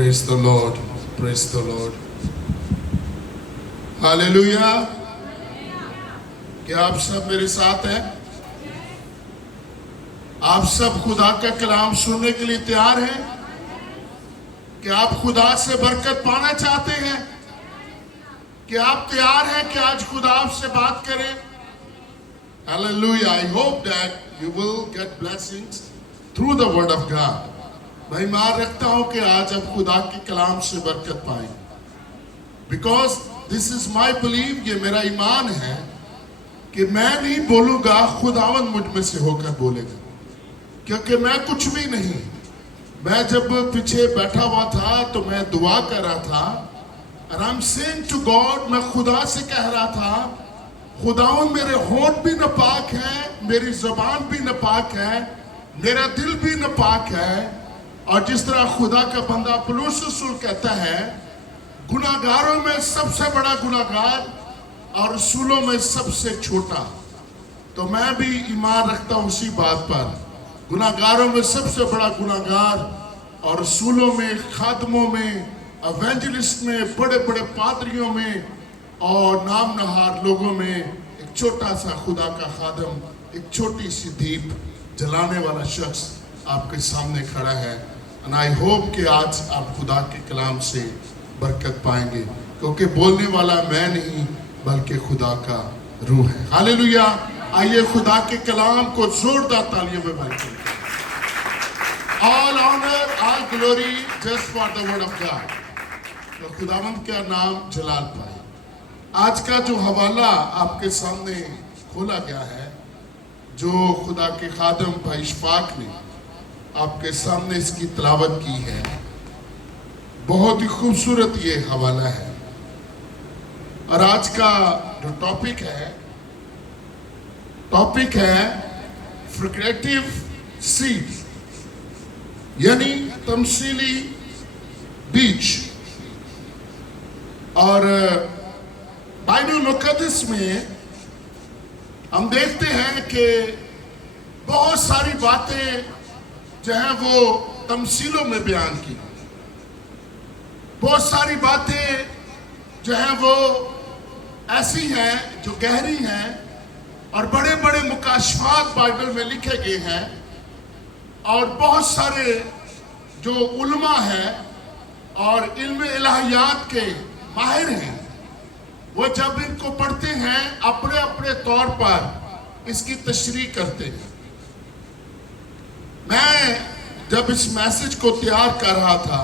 Praise the Lord. Praise the Lord. Hallelujah. क्या आप सब मेरे साथ हैं? आप सब खुदा का कलाम सुनने के लिए तैयार हैं? क्या आप खुदा से बरकत पाना चाहते हैं? क्या आप तैयार हैं कि आज खुदा आपसे बात करें? Hallelujah. I hope that you will get blessings through the word of God. मैं ईमान रखता हूं कि आज आप खुदा के कलाम से बरकत पाएंगे. Because this is my belief, ये मेरा ईमान है कि मैं नहीं बोलूंगा, खुदावंद मुझ में से होकर बोलेगा, क्योंकि मैं कुछ भी नहीं. मैं जब पीछे बैठा हुआ था तो मैं दुआ कर रहा था, and I'm saying to God, मैं खुदा से कह रहा था, खुदावंद मेरे होंठ भी नापाक हैं, मेरी ज़बान भी नापाक है, मेरा दिल भी नापाक है. और जिस तरह खुदा का बंदा पौलुस रसूल कहता है, गुनाहगारों में सबसे बड़ा गुनाहगार और रसूलों में सबसे छोटा. तो मैं भी ईमान रखता हूँ उसी बात पर. गुनाहगारों में सबसे बड़ा गुनाहगार और रसूलों में, खादमों में, एवेंजलिस्ट में, बड़े बड़े पादरियों में और नाम नहार लोगों में एक छोटा सा खुदा का खादम, एक छोटी सी दीप जलाने वाला शख्स आपके सामने खड़ा है. And I hope कि आज आप खुदा के कलाम से बरकत पाएंगे, क्योंकि बोलने वाला मैं नहीं बल्कि खुदा का रूह है. हालेलुया. आइए खुदा के कलाम को जोरदार तालियों में बांधें. All honor, all glory just for the word of God. तो खुदावंद का नाम जलाल पाए. आज का जो हवाला आपके सामने खोला गया है, जो खुदा के खादम भाई इशफाक ने आपके सामने इसकी तिलावत की है, बहुत ही खूबसूरत ये हवाला है. और आज का जो टॉपिक है फिगरेटिव सीड, यानी तमसीली बीज. और बाइबल मुकद्दस में हम देखते हैं कि बहुत सारी बातें जो हैं वो तमसीलों में बयान की. बहुत सारी बातें जो हैं वो ऐसी हैं जो गहरी हैं और बड़े बड़े मुकाशफात बाइबल में लिखे गए हैं. और बहुत सारे जो उलमा हैं और इल्म इलाहियात के माहिर हैं, वो जब इनको पढ़ते हैं अपने अपने तौर पर इसकी तशरीह करते हैं. मैं जब इस मैसेज को तैयार कर रहा था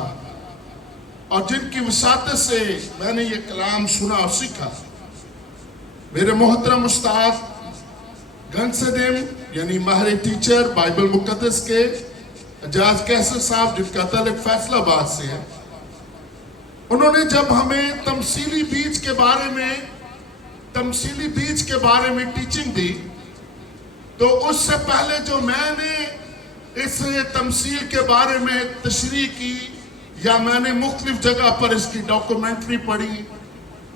और जिनकी वसातत से मैंने ये कलाम सुना और सीखा, मेरे मोहतरम उस्ताद गनसदिम यानी माहिर टीचर बाइबल मुकद्दस के एजाज कैसर साहब, जिनका ताल्लुक फैसलाबाद से है, उन्होंने जब हमें तमसीली बीज के बारे में टीचिंग दी, तो उससे पहले जो मैंने इस तमसील के बारे में तशरीह की या मैंने मुख्तलिफ जगह पर इसकी डॉक्यूमेंट्री पढ़ी,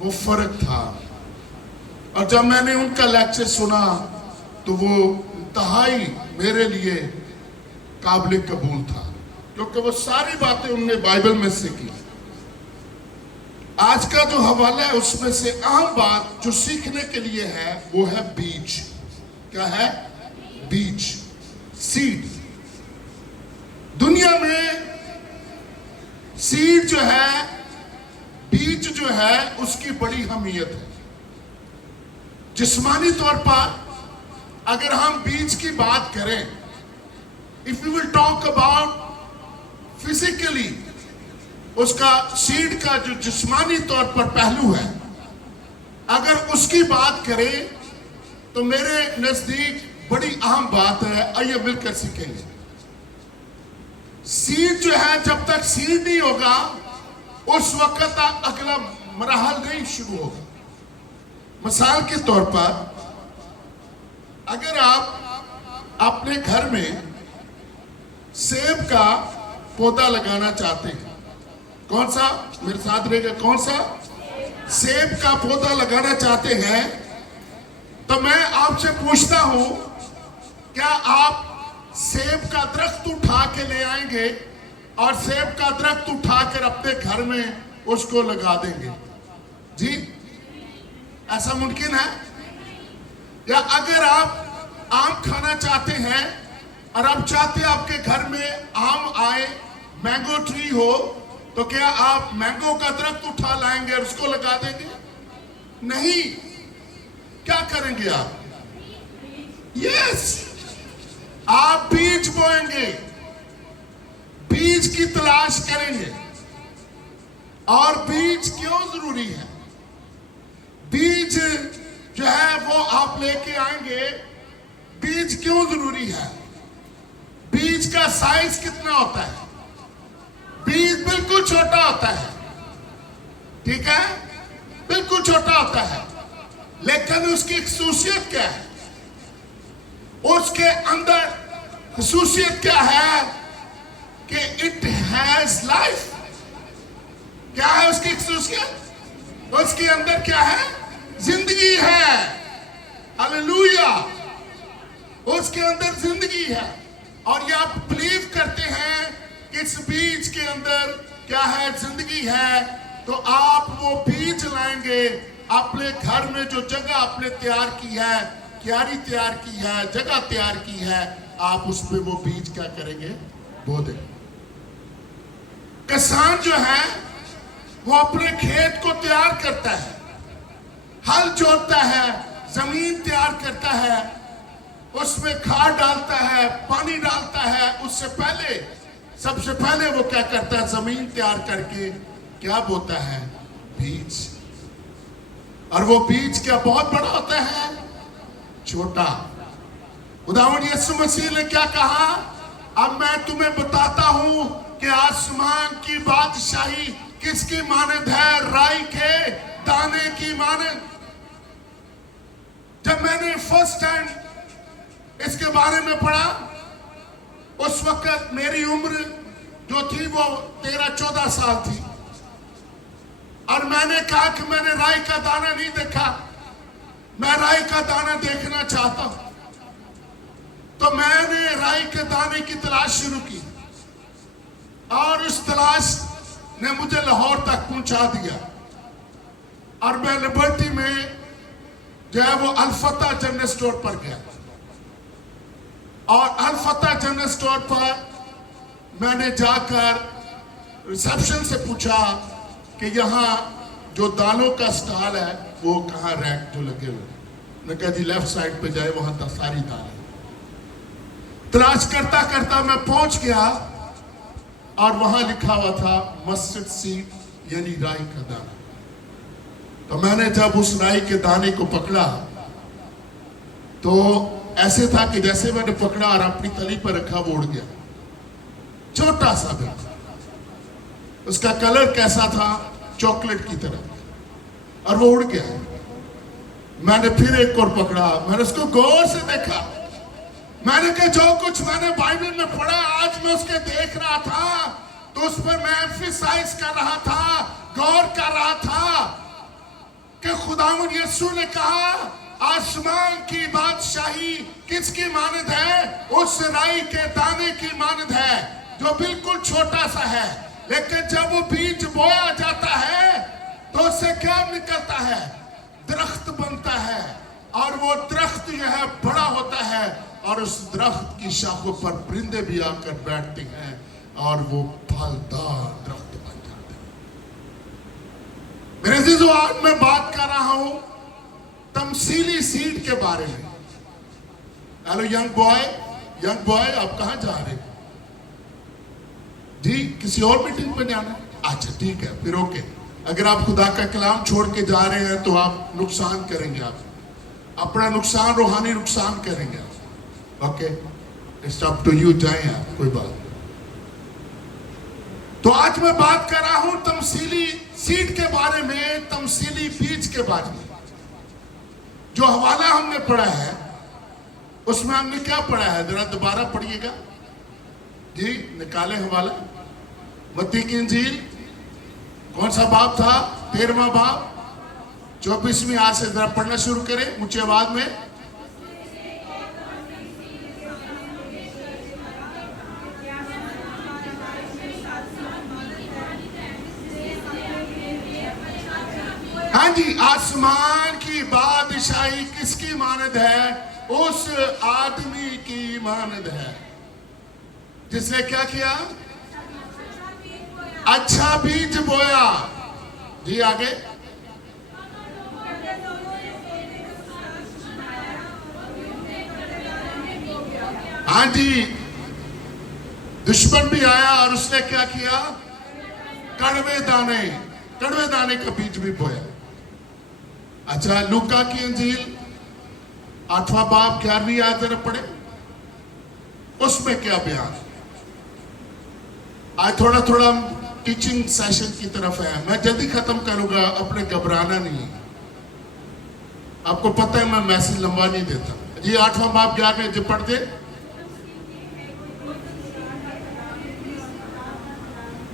वो फर्क था. और जब मैंने उनका लेक्चर सुना तो वो इंतहाई मेरे लिए काबिल कबूल था, क्योंकि वो सारी बातें उन्होंने बाइबल में से की. आज का जो हवाला है उसमें से अहम बात जो सीखने के लिए है वो है बीज. क्या है? बीज, सीड. दुनिया में सीड जो है, बीज जो है, उसकी बड़ी अहमियत है. जिस्मानी तौर पर अगर हम बीज की बात करें, if you will talk about physically, उसका सीड का जो जिस्मानी तौर पर पहलू है, अगर उसकी बात करें तो मेरे नजदीक बड़ी अहम बात है. आइए मिलकर सीखेंगे. सीड जो है, जब तक सीड नहीं होगा उस वक्त तक अगला मरहल नहीं शुरू होगा. मिसाल के तौर पर अगर आप अपने घर में सेब का पौधा लगाना चाहते हैं, कौन सा, मेरे साथ रहेगा, कौन सा? सेब का पौधा लगाना चाहते हैं, तो मैं आपसे पूछता हूं, क्या आप सेब का दरख्त उठा के ले आएंगे और सेब का दरख्त उठाकर अपने घर में उसको लगा देंगे। जी, ऐसा मुमकिन है? या अगर आप आम खाना चाहते हैं और आप चाहते हैं आपके घर में आम आए, मैंगो ट्री हो, तो क्या आप मैंगो का दरख्त उठा लाएंगे और उसको लगा देंगे? नहीं। क्या करेंगे आप? यस, आप बीज बोएंगे, बीज की तलाश करेंगे। और बीज क्यों जरूरी है? बीज जो है वो आप लेके आएंगे। बीज क्यों जरूरी है? बीज का साइज कितना होता है? बीज बिल्कुल छोटा होता है, ठीक है, बिल्कुल छोटा होता है, लेकिन उसकी खसूसियत क्या है? उसके अंदर खसूसियत क्या है कि इट हैज लाइफ। क्या है उसकी खसूसियत? उसके अंदर क्या है? जिंदगी है। हालेलुया, उसके अंदर जिंदगी है। और ये आप बिलीव करते हैं कि इस बीज के अंदर क्या है? जिंदगी है। तो आप वो बीज लाएंगे, अपने घर में जो जगह आपने तैयार की है, क्यारी तैयार की है, जगह तैयार की है, आप उसमें वो बीज क्या करेंगे? बो देंगे। किसान जो है वो अपने खेत को तैयार करता है, हल जोतता है, जमीन तैयार करता है, उसमें खाद डालता है, पानी डालता है। उससे पहले, सबसे पहले वो क्या करता है? जमीन तैयार करके क्या बोता है? बीज। और वो बीज क्या बहुत बड़ा होता है? छोटा। खुदावंद यीशु मसीह ने क्या कहा? अब मैं तुम्हें बताता हूं कि आसमान की बादशाही किसकी मानद है? राई के दाने की मानद। जब मैंने फर्स्ट टाइम इसके बारे में पढ़ा, उस वक्त मेरी उम्र जो थी वो 13-14 साल थी। और मैंने कहा कि मैंने राई का दाना नहीं देखा, मैं राई का दाना देखना चाहता हूं। तो मैंने राई के दाने की तलाश शुरू की, और उस तलाश ने मुझे लाहौर तक पहुंचा दिया। और मैं लिबर्टी में जो है वो अल-फतह जनरल स्टोर पर गया, और अल-फतह जनरल स्टोर पर मैंने जाकर रिसेप्शन से पूछा कि यहाँ जो दालों का स्टॉल है वो कहाँ, रैक जो लगे हुए? मैं कहा जी लेफ्ट साइड पे जाए, वहां तक सारी दालें। तलाश करता करता मैं पहुंच गया, और वहां लिखा हुआ था मस्टर्ड सीड, यानी राई का दाना। तो मैंने जब उस राई के दाने को पकड़ा तो ऐसे था कि जैसे मैंने पकड़ा और अपनी तली पर रखा, वो उड़ गया। छोटा सा बिल्कुल। उसका कलर कैसा था? चॉकलेट की तरह, और वो उड़ गया। मैंने फिर एक और पकड़ा, मैंने उसको गौर से देखा। मैंने कहा जो कुछ मैंने बाइबल में पढ़ा, आज मैं उसके देख रहा था, तो उस पर मैं एम्फसाइज कर रहा था, गौर कर रहा था कि खुदावंद यीशु ने कहा आसमान की बादशाही किसकी मानद है? उस राई के दाने की मानद है, जो बिल्कुल छोटा सा है, लेकिन जब वो बीज बोया जाता है तो उससे क्या निकलता है? दरख्त बनता है। और वो दरख्त जो है बड़ा होता है, और उस दरख्त की शाखों पर परिंदे भी आकर बैठते हैं, और वो फलदार दरख्त बन जाते हैं। मेरे अजीजों, आज मैं बात कर रहा हूं तमसीली सीड के बारे में। हेलो यंग बॉय, आप कहां जा रहे हैं जी? किसी और मीटिंग में जाना? अच्छा ठीक है, फिर ओके। अगर आप खुदा का कलाम छोड़ के जा रहे हैं तो आप नुकसान करेंगे, आप अपना नुकसान, रूहानी नुकसान करेंगे आप। Okay, it's up to you, जाएं आप, कोई बात। तो आज मैं बात कर रहा हूं तमसीली सीड के बारे में, तमसीली बीज के बारे में। जो हवाला हमने पढ़ा है उसमें हमने क्या पढ़ा है? जरा दोबारा पढ़िएगा जी, निकाले हवाला। मत्ती की इंजील कौन सा बाब था? 13वां बाब, 24वीं आयत से जरा पढ़ना शुरू करें ऊंची आवाज में। ہاں جی، آسمان کی بادشاہی کس کی مانند ہے؟ اس آدمی کی مانند ہے جس نے کیا کیا؟ اچھا بیج بویا. جی آگے. ہاں جی، دشمن بھی آیا اور اس نے کیا کیا؟ کڑوے دانے کا بیج بھی بویا. اچھا، لوکا کی انجیل 8واں باب 11ویں آیت ذرا پڑھے. اس میں کیا بیان؟ آج تھوڑا ہم ٹیچنگ سیشن کی طرف ہے. میں جلدی ختم کروں گا، اپنے گھبرانا نہیں. آپ کو پتہ ہے میں میسج لمبا نہیں دیتا. جی 8واں باب 11ویں جو پڑھ دے.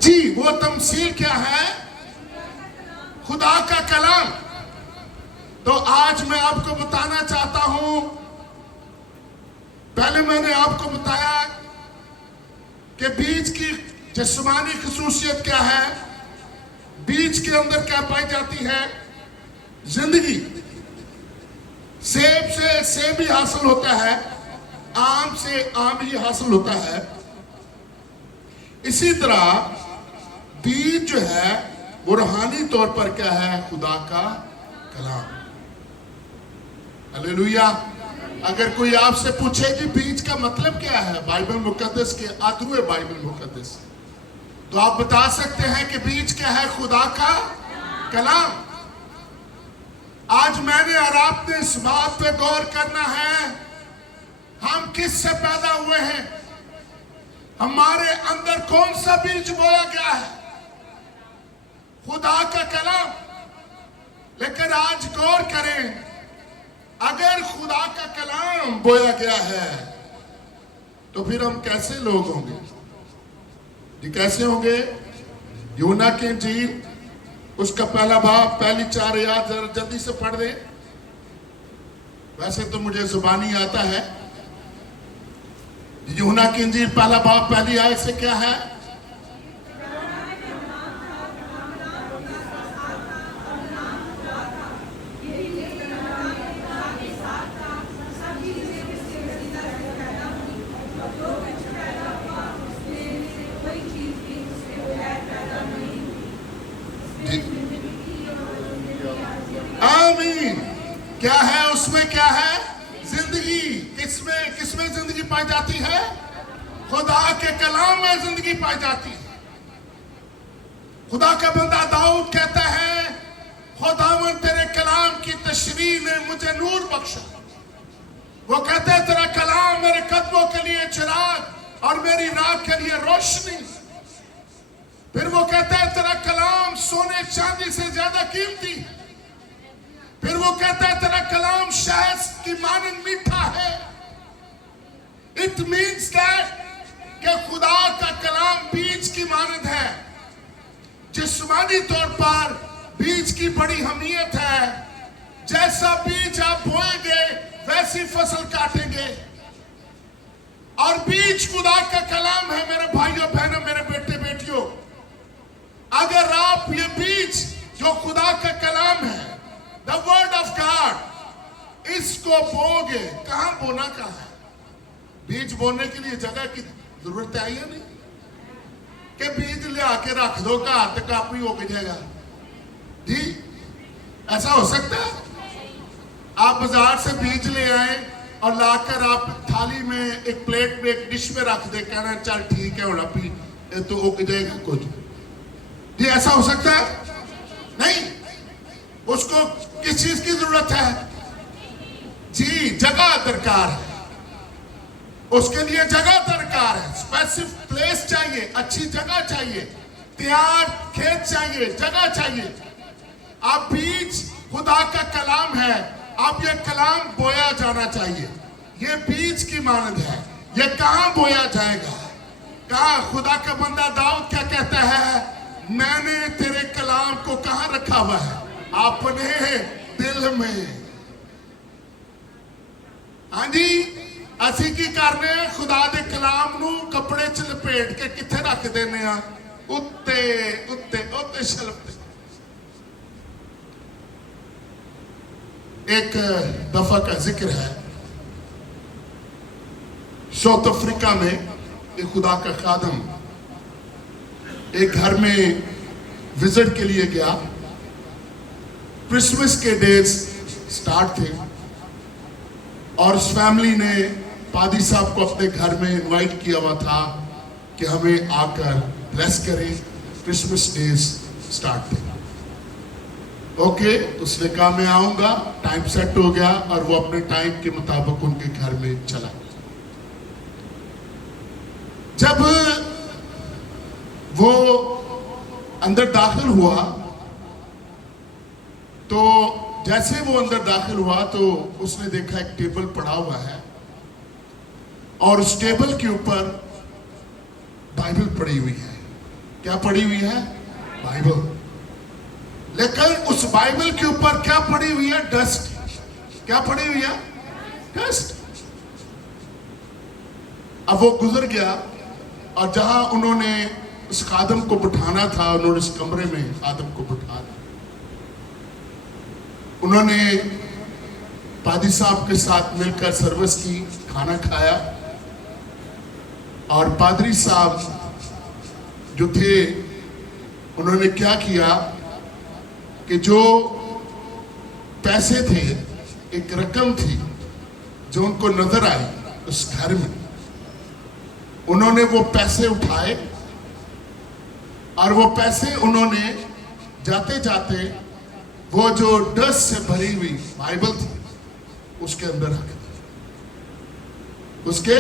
جی وہ تمثیل کیا ہے؟ خدا کا کلام. تو آج میں آپ کو بتانا چاہتا ہوں، پہلے میں نے آپ کو بتایا کہ بیج کی جسمانی خصوصیت کیا ہے. بیج کے اندر کیا پائی جاتی ہے؟ زندگی. سیب سے سیب ہی حاصل ہوتا ہے، آم سے آم ہی حاصل ہوتا ہے. اسی طرح بیج جو ہے وہ روحانی طور پر کیا ہے؟ خدا کا کلام. ہلیلویا. اگر کوئی آپ سے پوچھے کہ بیج کا مطلب کیا ہے بائبل مقدس کے ادھورے بائبل مقدس، تو آپ بتا سکتے ہیں کہ بیج کیا ہے؟ خدا کا کلام. آج میں نے اور آپ نے اس بات پہ غور کرنا ہے، ہم کس سے پیدا ہوئے ہیں؟ ہمارے اندر کون سا بیج بویا گیا ہے؟ خدا کا کلام. لیکن آج غور کریں، اگر خدا کا کلام بویا گیا ہے تو پھر ہم کیسے لوگ ہوں گے؟ جی کیسے ہوں گے؟ یونا کی انجیل اس کا پہلا باب پہلی 4 آیات ذرا جلدی سے پڑھ دیں. ویسے تو مجھے زبانی آتا ہے. یونا کی انجیل پہلا باب پہلی آیت سے کیا ہے؟ آمین. کیا ہے اس میں؟ کیا ہے؟ زندگی. کس میں زندگی پائی جاتی ہے؟ خدا کے کلام میں زندگی پائی جاتی ہے. خدا کا بندہ داؤد کہتا ہے، خداوند تیرے کلام کی تشریح نے مجھے نور بخشا. وہ کہتے ہیں تیرا کلام میرے قدموں کے لیے چراغ اور میری راہ کے لیے روشنی. پھر وہ کہتا ہے تیرا کلام سونے چاندی سے زیادہ قیمتی. پھر وہ کہتا ہے تیرا کلام شہد کی مانند میٹھا ہے. It means that کہ خدا کا کلام بیج کی مانند ہے. جسمانی طور پر بیج کی بڑی اہمیت ہے. جیسا بیج آپ بوئیں گے ویسی فصل کاٹیں گے. اور بیج خدا کا کلام ہے میرے بھائیوں بہنوں، میرے بیٹے بیٹیوں. اگر آپ یہ بیج جو خدا کا کلام ہے، the word of God، اس کو بو گے، کہاں بونا کہاں ہے؟ بیج بونے کے لیے جگہ کی ضرورت ہے یا نہیں؟ کہ بیج لے آ کے رکھ دو گھر تے کاپی ہو کے جائے گا. جی ایسا ہو سکتا ہے؟ آپ بازار سے بیج لے آئیں اور لا کر آپ تھالی میں ایک پلیٹ میں ایک ڈش میں رکھ دے، کہنا چل ٹھیک ہے اور اپنی تو ہو کے جائے گا کچھ. جی ایسا ہو سکتا ہے؟ نہیں. اس کو کس چیز کی ضرورت ہے؟ جی جگہ درکار ہے. اس کے لیے جگہ درکار ہے. اسپیسیفک پلیس چاہیے، اچھی جگہ چاہیے، تیار کھیت چاہیے، جگہ چاہیے. آپ بیج خدا کا کلام ہے، آپ یہ کلام بویا جانا چاہیے. یہ بیج کی مانند ہے. یہ کہاں بویا جائے گا؟ کہاں؟ خدا کا بندہ داؤد کیا کہتا ہے؟ میں نے تیرے کلام کو کہاں رکھا ہوا ہے؟ اپنے دل میں. ہاں جی، اسی کی کرنے خدا دے کلام نو کپڑے چ لپیٹ کے کتھے رکھ دینے اتے شلف تے. ایک دفعہ کا ذکر ہے، ساؤتھ افریقہ میں ایک خدا کا خادم ایک گھر میں وزٹ کے لیے گیا. کرسمس کے ڈیز سٹارٹ تھے اور اس فیملی نے پادری صاحب کو اپنے گھر میں انوائٹ کیا ہوا تھا کہ ہمیں آ کر بلیس کریں. کرسمس ڈیز سٹارٹ تھے. اوکے، اس نے کہا میں آؤں گا. ٹائم سیٹ ہو گیا اور وہ اپنے ٹائم کے مطابق ان کے گھر میں چلا. جب وہ اندر داخل ہوا تو جیسے وہ اندر داخل ہوا تو اس نے دیکھا ایک ٹیبل پڑا ہوا ہے اور اس ٹیبل کے اوپر بائبل پڑی ہوئی ہے. کیا پڑی ہوئی ہے؟ بائبل. لیکن اس بائبل کے اوپر کیا پڑی ہوئی ہے؟ ڈسٹ. کیا پڑی ہوئی ہے؟ ڈسٹ. اب وہ گزر گیا اور جہاں انہوں نے اس خادم کو بٹھانا تھا، انہوں نے اس کمرے میں خادم کو بٹھا دیا. انہوں نے پادری صاحب کے ساتھ مل کر سروس کی، کھانا کھایا اور پادری صاحب جو تھے انہوں نے کیا کیا کہ جو پیسے تھے، ایک رقم تھی جو ان کو نظر آئی اس گھر میں، انہوں نے وہ پیسے اٹھائے اور وہ پیسے انہوں نے جاتے جاتے وہ جو ڈسٹ سے بھری ہوئی بائبل تھی اس کے اندر رکھ دی. اس کے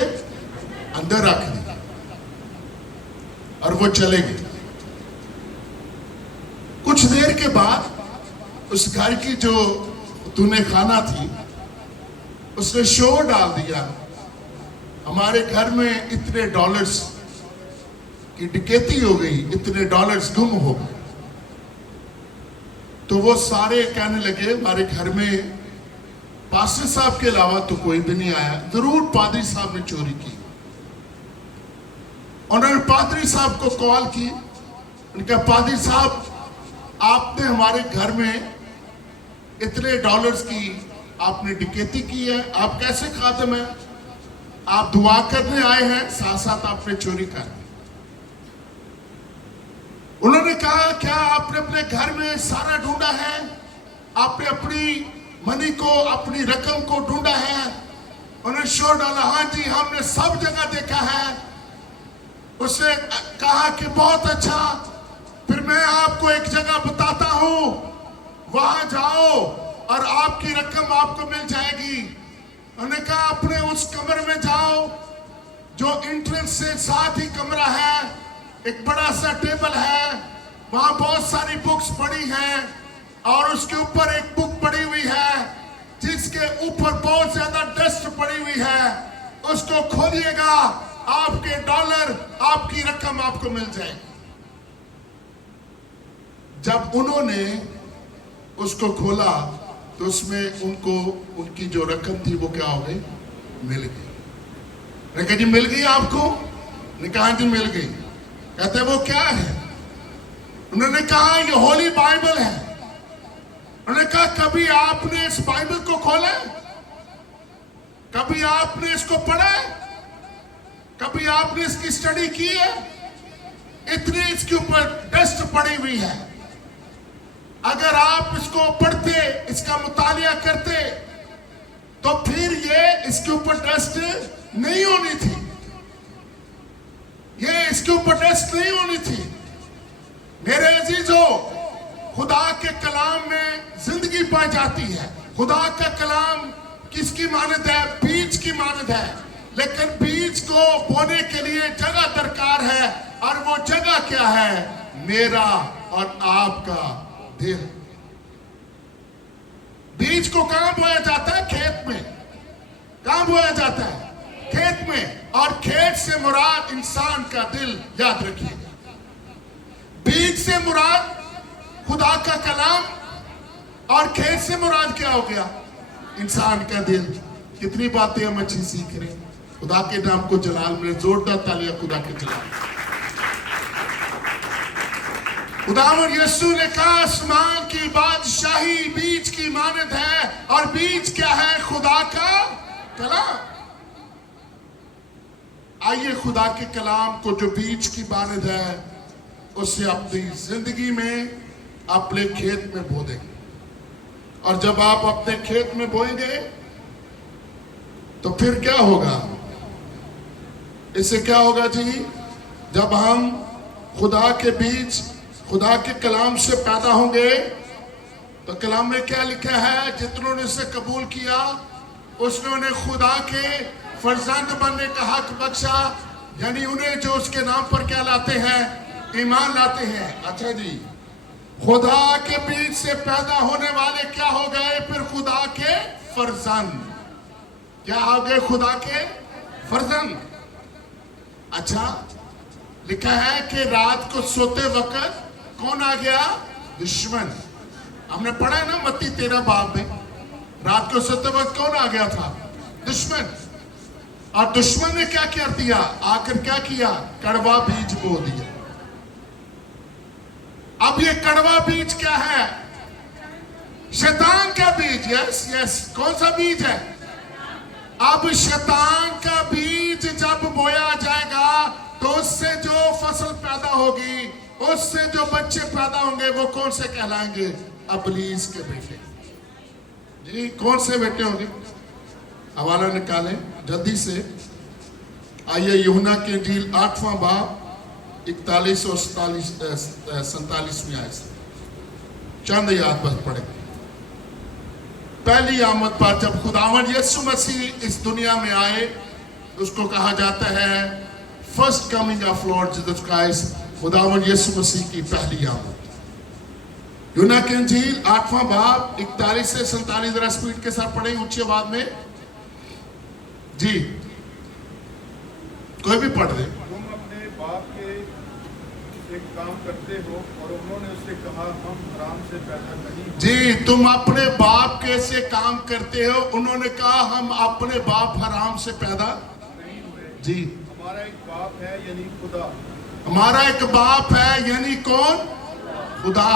اندر رکھ دی اور وہ چلے گئے. کچھ دیر کے بعد اس گھر کی جو تُنے خانہ تھی اس نے شور ڈال دیا، ہمارے گھر میں اتنے ڈالرز کی ڈکیتی ہو گئی، اتنے ڈالرز گم ہو گئے. تو وہ سارے کہنے لگے ہمارے گھر میں پاسٹر صاحب کے علاوہ تو کوئی بھی نہیں آیا، ضرور پادری صاحب نے چوری کی. انہوں نے پادری صاحب کو کال کی. ان کا پادری صاحب آپ نے ہمارے گھر میں اتنے ڈالرز کی آپ نے ڈکیتی کی ہے، آپ کیسے خادم ہیں؟ آپ دعا کرنے آئے ہیں، ساتھ ساتھ آپ نے چوری کر دی. انہوں نے کہا کیا آپ نے اپنے گھر میں سارا ڈھونڈا ہے؟ آپ نے اپنی منی کو، اپنی رقم کو ڈھونڈا ہے؟ انہوں نے شور ڈالا، ہاں جی ہم نے سب جگہ دیکھا ہے. اس نے کہا کہ بہت اچھا، پھر میں آپ کو ایک جگہ بتاتا ہوں، وہاں جاؤ اور آپ کی رقم آپ کو مل جائے گی. انہوں نے کہا اپنے اس کمرے میں جاؤ جو انٹرنس سے ساتھ ہی کمرہ ہے، ایک بڑا سا ٹیبل ہے، وہاں بہت ساری بکس پڑی ہیں اور اس کے اوپر ایک بک پڑی ہوئی ہے جس کے اوپر بہت زیادہ ڈسٹ پڑی ہوئی ہے. اس کو کھولیے گا، آپ کے ڈالر، آپ کی رقم آپ کو مل جائے گی. جب انہوں نے اس کو کھولا تو اس میں ان کو ان کی جو رقم تھی وہ کیا ہو گئی؟ مل گئی. میں نے کہا جی مل گئی آپ کو؟ نے کہا جی مل گئی. کہتے وہ کیا ہے؟ انہوں نے کہا یہ ہولی بائبل ہے. انہوں نے کہا کبھی آپ نے اس بائبل کو کھولا؟ کبھی آپ نے اس کو پڑھا؟ کبھی آپ نے اس کی سٹڈی کی ہے؟ اتنی اس کے اوپر ڈسٹ پڑی ہوئی ہے. اگر آپ اس کو پڑھتے، اس کا مطالعہ کرتے تو پھر یہ اس کے اوپر ڈسٹ نہیں ہونی تھی. یہ اس کے اوپر ڈسٹ نہیں ہونی تھی. میرے عزیزو، خدا کے کلام میں زندگی پائی جاتی ہے. خدا کا کلام کس کی مانند ہے؟ بیج کی مانند ہے. لیکن بیج کو بونے کے لیے جگہ درکار ہے، اور وہ جگہ کیا ہے؟ میرا اور آپ کا دل. بیج کو کہاں بویا جاتا ہے؟ کھیت میں. کہاں بویا جاتا ہے؟ کھیت میں. اور کھیت سے مراد انسان کا دل. یاد رکھیے گا، بیج سے مراد خدا کا کلام اور کھیت سے مراد کیا ہو گیا؟ انسان کا دل. کتنی باتیں ہم اچھی سیکھ رہے ہیں. خدا کے نام کو جلال ملے. زوردار تالیاں خدا کے جلال. खुदावंद यीशु ने कहा आसमान की बादशाही बीज की मानद है, और बीज क्या है? खुदा का कलाम। आइए खुदा के कलाम को जो बीज की मानद है उसे अपनी जिंदगी में अपने खेत में बो देंगे। और जब आप अपने खेत में बोएंगे तो फिर क्या होगा? इससे क्या होगा जी? जब हम खुदा के बीज, खुदा के कलाम से पैदा होंगे तो कलाम में क्या लिखा है? जितनों ने इसे कबूल किया उसने खुदा के फर्जंद बनने का हक बख्शा, यानी उन्हें जो उसके नाम पर क्या लाते हैं? ईमान लाते हैं। अच्छा जी, खुदा के बीज से पैदा होने वाले क्या हो गए? फिर खुदा के फर्जंद। क्या हो गए? खुदा के फर्जंद। अच्छा, लिखा है कि रात को सोते वक्त कौन आ गया? दुश्मन। हमने पढ़ा है ना मत्ती 13 बाब में, रात को सोते वक्त कौन आ गया था? दुश्मन। और दुश्मन ने क्या कर दिया? आकर क्या किया? कड़वा बीज बो दिया। अब ये कड़वा बीज क्या है? शैतान का बीज। यस यस, कौन सा बीज है? अब शैतान का बीज जब बोया जाएगा तो उससे जो फसल पैदा होगी, उससे जो बच्चे पैदा होंगे, वो कौन से कहलाएंगे? इब्लीस के बेटे। जी, कौन से बेटे होंगे? हवाला निकालें जल्दी से। आइए यूहन्ना की इंजील 8वां बाब 41 और 47 में आए चंद याद बस पढ़े। पहली आमद पर जब खुदावंद यीशु मसीह इस दुनिया में आए, उसको कहा जाता है first coming of Lord Jesus Christ, खुदावंद यीशु मसीह की पहली आमद। यूहन्ना की इंजील 8वां बाब 41 से 47 जरा स्पीड के साथ पढ़े ऊंची आवाज में। जी, कोई भी पढ़ दे। तुम अपने बाप के एक काम करते हो और उन्होंने उससे कहा हम हराम से पैदा नहीं। जी, तुम अपने बाप के से काम करते हो, उन्होंने कहा हम अपने बाप हराम से पैदा नहीं हुए। जी, हमारा एक बाप है यानी खुदा। हमारा एक बाप है यानी कौन? खुदा।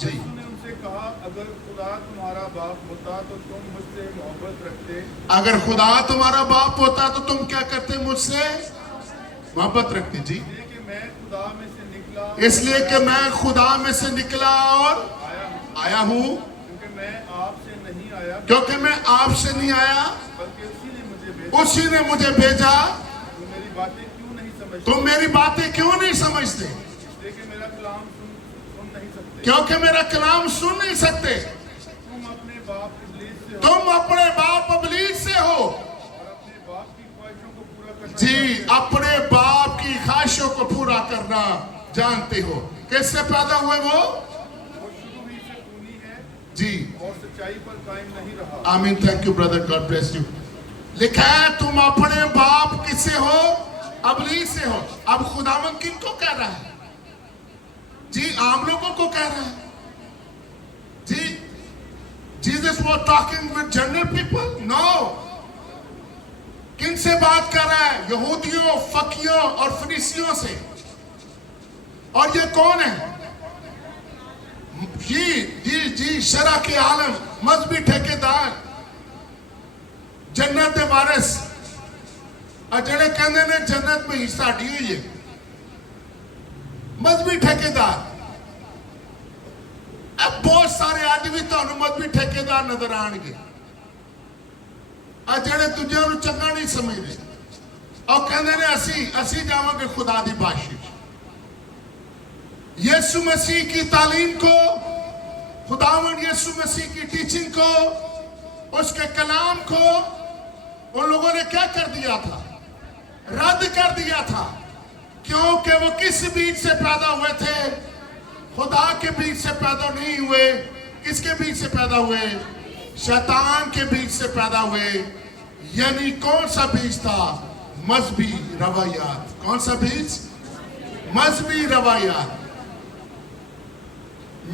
जी, उसने उनसे कहा अगर खुदा तुम्हारा बाप होता तो तुम मुझसे मोहब्बत रखते। अगर खुदा तुम्हारा बाप होता तो तुम क्या करते? मुझसे मोहब्बत रखते। जी, कि मैं खुदा में से निकला, इसलिए कि मैं खुदा में से निकला और आया हूँ, क्योंकि मैं आपसे नहीं आया, क्योंकि मैं आपसे नहीं आया बल्कि उसी ने मुझे भेजा। उसी ने मुझे भेजा। तुम मेरी बातें क्यों नहीं समझते? तुम मेरी बातें क्यों नहीं समझते? इसलिए कि मेरा कलाम सुन नहीं सकते। क्योंकि मेरा कलाम सुन नहीं सकते। तुम अपने बाप इब्लीस से हो तुम अपने बाप इब्लीस से हो और अपने बाप की ख्वाहिशों को पूरा करना जी, चाहते हो। अपने बाप की ख्वाहिशों को पूरा करना जानते हो। किससे पैदा हुए वो? वो शुरू ही से खूनी है जी, और सच्चाई पर कायम नहीं रहा। आमीन। Thank you brother, God bless you. लिखा है तुम अपने बाप किससे हो? इब्लीस से हो। अब खुदावंद किनको कह रहा है? जी, आम लोगों को कह रहा है। जी, Jesus was talking with general people? No. किन से बात कर रहा है? यहूदियों, फकीयों और फरीसियों से। और ये कौन है? जी जी जी, शरा के आलम, मजहबी ठेकेदार, जन्नत दे वारिस, और जेड़े कहंदे ने जन्नत में हिस्सा दी हुई है, मजहबी ठेकेदार। अब बहुत सारे अज भी तुहानू मजहबी ठेकेदार नजर आएंगे, और जेड़े दूजे नूं चंगा नहीं समझते, और कहंदे ने असी जावांगे खुदा दी बाशिश। यीशु मसीह की तालीम को, खुदावंद यीशु मसीह की टीचिंग को, उसके कलाम को उन लोगों ने क्या कर दिया था? रद्द कर दिया था। क्योंकि वो किस बीज से पैदा हुए थे? खुदा के बीज से पैदा नहीं हुए। किसके बीज से पैदा हुए? शैतान के बीज से पैदा हुए। यानी कौन सा बीज था? मजहबी रवायात। कौन सा बीज? मजहबी रवायात,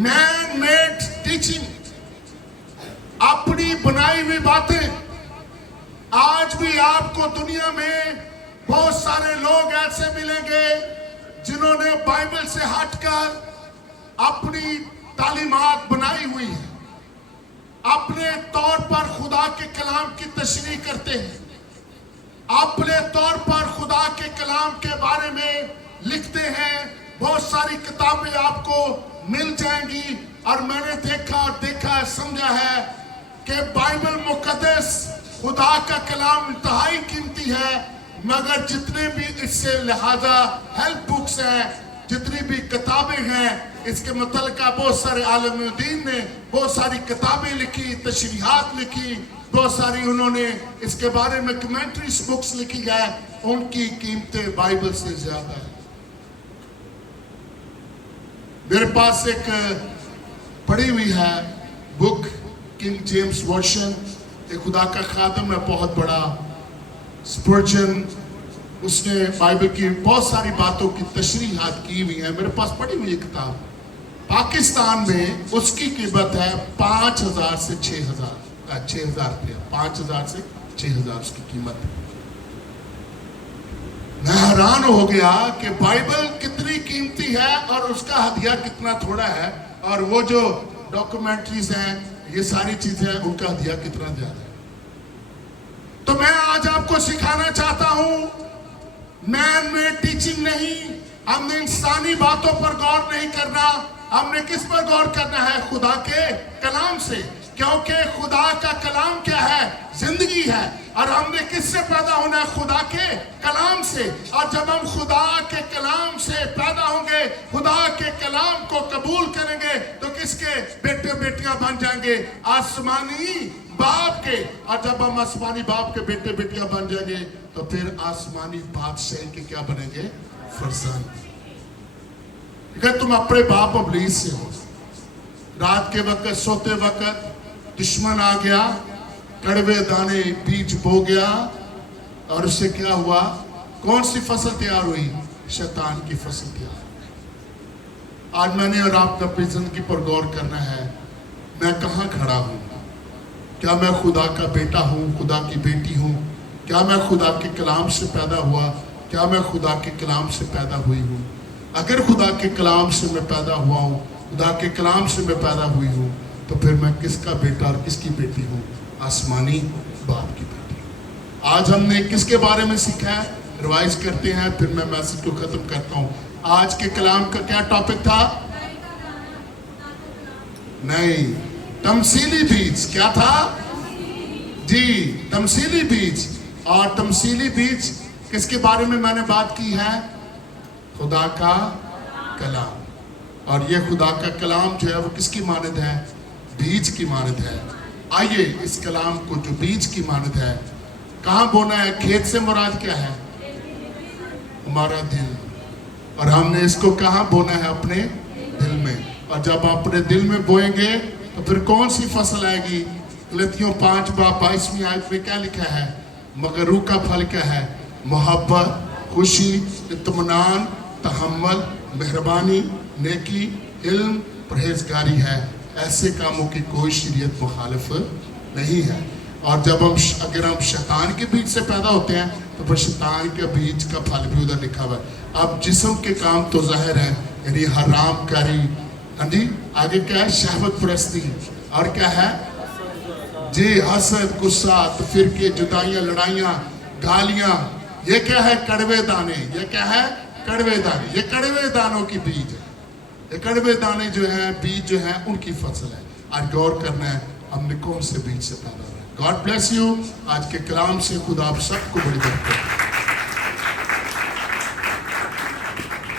मैन मेड टीचिंग, अपनी बनाई हुई बातें। आज भी आपको दुनिया में बहुत सारे लोग ऐसे मिलेंगे जिन्होंने बाइबल से हटकर अपनी तालीमात बनाई हुई है, अपने तौर पर खुदा के कलाम की तशरीह करते हैं, अपने तौर पर खुदा के कलाम के बारे में लिखते हैं। बहुत सारी किताबें आपको मिल जाएंगी। और मैंने देखा समझा है कि बाइबल मुकद्दस खुदा का कलाम इंतहाई कीमती है, मगर जितने भी इससे लिहाजा हेल्प बुक्स हैं, जितनी भी किताबें हैं, इसके मुतल्लिका बहुत सारे आलिम-ए-दीन ने बहुत सारी किताबें लिखी, तशरीहात लिखी, बहुत सारी उन्होंने इसके बारे में कमेंट्रीज बुक्स लिखी है, उनकी कीमतें बाइबल से ज्यादा है। मेरे पास एक पढ़ी हुई है बुक, किंग जेम्स वर्जन, एक खुदा का खादम है बहुत बड़ा, स्पर्जन, उसने बाइबल की बहुत सारी बातों की तशरीहात की हुई है। मेरे पास पढ़ी हुई किताब, पाकिस्तान में उसकी कीमत है 5,000 से 6,000 रुपया, 5,000 से 6,000 उसकी कीमत है। मैं हैरान हो गया कि बाइबल कितनी कीमती है और उसका हदिया कितना थोड़ा है, और वो जो डॉक्यूमेंट्रीज हैं, ये सारी चीजें हैं, उनका हदिया कितना ज्यादा है। तो मैं आज आपको सिखाना चाहता हूं, मैन मेड टीचिंग नहीं, हमने इंसानी बातों पर गौर नहीं करना, हमने किस पर गौर करना है? खुदा के कलाम से, क्योंकि खुदा का कलाम क्या है? जिंदगी है। और हमने किससे पैदा होना है? खुदा के कलाम से। और जब हम खुदा के कलाम से पैदा होंगे, खुदा के कलाम को कबूल करेंगे, तो किसके बेटे बेटियां बन जाएंगे? आसमानी बाप के। और जब हम आसमानी बाप के बेटे बेटियां बन जाएंगे, तो फिर आसमानी बादशाह के क्या बनेंगे? फरजंद। तुम अपने बाप इब्लीस से हो। रात के वक्त सोते वक्त दुश्मन आ गया, कड़वे दाने बीज बो गया, और उससे क्या हुआ? कौन सी फसल तैयार हुई? शैतान की फसल तैयार हुई। आज मैंने और आपको अपनी जिंदगी पर गौर करना है, मैं कहाँ खड़ा हूँ? क्या मैं खुदा का बेटा हूँ, खुदा की बेटी हूँ? क्या मैं खुदा के कलाम से पैदा हुआ? क्या मैं खुदा के कलाम से पैदा हुई हूँ? अगर खुदा के कलाम से मैं पैदा हुआ हूँ, खुदा के कलाम से मैं पैदा हुई हूँ, तो फिर मैं किसका बेटा और किसकी बेटी हूँ? आसमानी बाप की बेटी। आज हमने किसके बारे में सीखा है? रिवाइज करते हैं, फिर मैं मैसेज को खत्म करता हूँ। आज के कलाम का क्या टॉपिक था? नहीं, तमसीली बीज। क्या था जी? तमसीली बीज। और तमसीली बीज किसके बारे में मैंने बात की है? खुदा का कलाम। और ये खुदा का कलाम जो है वो किसकी मानद है? बीज की मानद है। आइए इस कलाम को जो बीज की मानद है, कहाँ बोना है? खेत से मुराद क्या है? हमारा दिल। और हमने इसको कहाँ बोना है? अपने दिल में। और जब अपने दिल में बोएंगे तो फिर कौन सी फसल आएगी? गलतियों 5:22 आयत में क्या लिखा है? मगर रूह का फल क्या है? मोहब्बत, खुशी, इत्मीनान, तहम्मुल, मेहरबानी, नेकी, इल्म, परहेजगारी है। ऐसे कामों की कोई शरीयत मुखालिफ नहीं है। और जब अगर हम शैतान के बीज से पैदा होते हैं, तो फिर शैतान के बीज का फल भी उधर लिखा हुआ है। अब जिस्म के काम तो जाहिर है, यानी हराम कारी, हाँ जी, आगे क्या है? शहवत परस्ती। और क्या है जी? हसद, गुस्सा, तो फिर के जुदाइयाँ, लड़ाइयाँ, गालियाँ। ये क्या है? कड़वे दाने। ये क्या है? कड़वे दाने। ये कड़वे दानों की बीज है। ये कड़वे दाने जो हैं, बीज जो हैं, उनकी फसल है। आज गौर करना है हमने कौन से बीज से पैदा हुआ है। God bless you. आज के कलाम से खुदा आप सबको बड़ी बरकत।